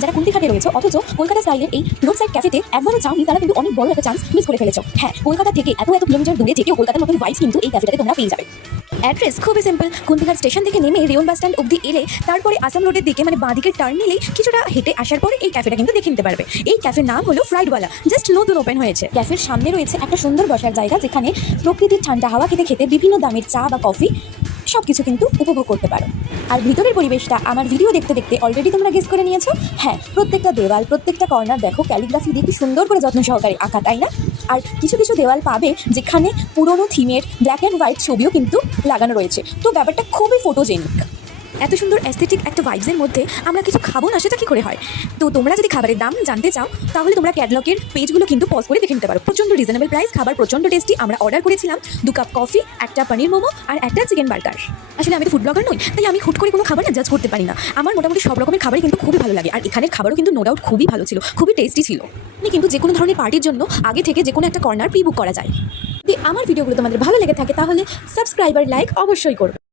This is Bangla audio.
যারা কুন্তিঘাটে রয়েছে অথচ কলকাতা স্টাইলের এই রোড সাইড ক্যাফেতে একবারও চাওনি, তারা কিন্তু অনেক বড় একটা চান্স মিস করে ফেলেছো। হ্যাঁ, কলকাতা থেকে এত কিলোমিটার দূরে যেতেও কলকাতার মতন ভাইবস কিন্তু এই ক্যাফেটাতে তোমরা পেয়ে যাবে। অ্যাড্রেস খুবই সিম্পল। কুন্তিঘাট স্টেশন থেকে নেমে রেওন বাস স্ট্যান্ড অবধি এলে তারপরে আসাম রোডের দিকে মানে বাঁদিকে টার্ন নিলেই কিছুটা হেঁটে আসার পরে এই ক্যাফেটা কিন্তু দেখে নিতে পারবে। এই ক্যাফের নাম হলো ফ্রাইডওয়ালা, জাস্ট নতুন ওপেন হয়েছে। ক্যাফের সামনে রয়েছে একটা সুন্দর বসার জায়গা, যেখানে প্রকৃতির ঠান্ডা হাওয়া খেতে খেতে বিভিন্ন দামের চা বা কফি সব কিছু কিন্তু উপভোগ করতে পারো। আর ভিতরের পরিবেশটা আমার ভিডিও দেখতে দেখতে অলরেডি তোমরা গেস করে নিয়েছো। হ্যাঁ, প্রত্যেকটা দেওয়াল, প্রত্যেকটা কর্নার দেখো ক্যালিগ্রাফি দিয়ে কি সুন্দর করে যত্ন সহকারে আঁকা, তাই না? আর কিছু কিছু দেওয়াল পাবে যেখানে পুরোনো থিমের ব্ল্যাক অ্যান্ড হোয়াইট ছবিও কিন্তু লাগানো রয়েছে। তো ব্যাপারটা খুবই ফটোজেনিক। এত সুন্দর অ্যাস্থেটিক একটা ভাইবসের মধ্যে আমরা কিছু খাবো না, সেটা কী করে হয়? তো তোমরা যদি খাবারের দাম জানতে চাও তাহলে তোমরা ক্যাটলগের পেজগুলো কিন্তু পজ করে দেখে নিতে পারো। প্রচণ্ড রিজনেবল প্রাইস, খাবার প্রচণ্ড টেস্টি। আমরা অর্ডার করেছিলাম 2 কাপ কফি, একটা পনির মোমো আর একটা চিকেন বার্গার। আসলে আমি তো ফুড ব্লগার নই, তাই আমি হুট করে কোনো খাবার না জাজ করতে পারি না। আমার মোটামুটি সব রকমের খাবারই কিন্তু খুবই ভালো লাগে, আর এখানের খাবারও কিন্তু নো ডাউট খুবই ভালো ছিল, খুবই টেস্টি ছিল। কিন্তু যে কোনো ধরনের পার্টির জন্য আগে থেকে যে কোনো একটা কর্নার প্রি বুক করা যায়। যদি আমার ভিডিওগুলো তোমাদের ভালো লেগে থাকে তাহলে সাবস্ক্রাইব আর লাইক অবশ্যই করবে।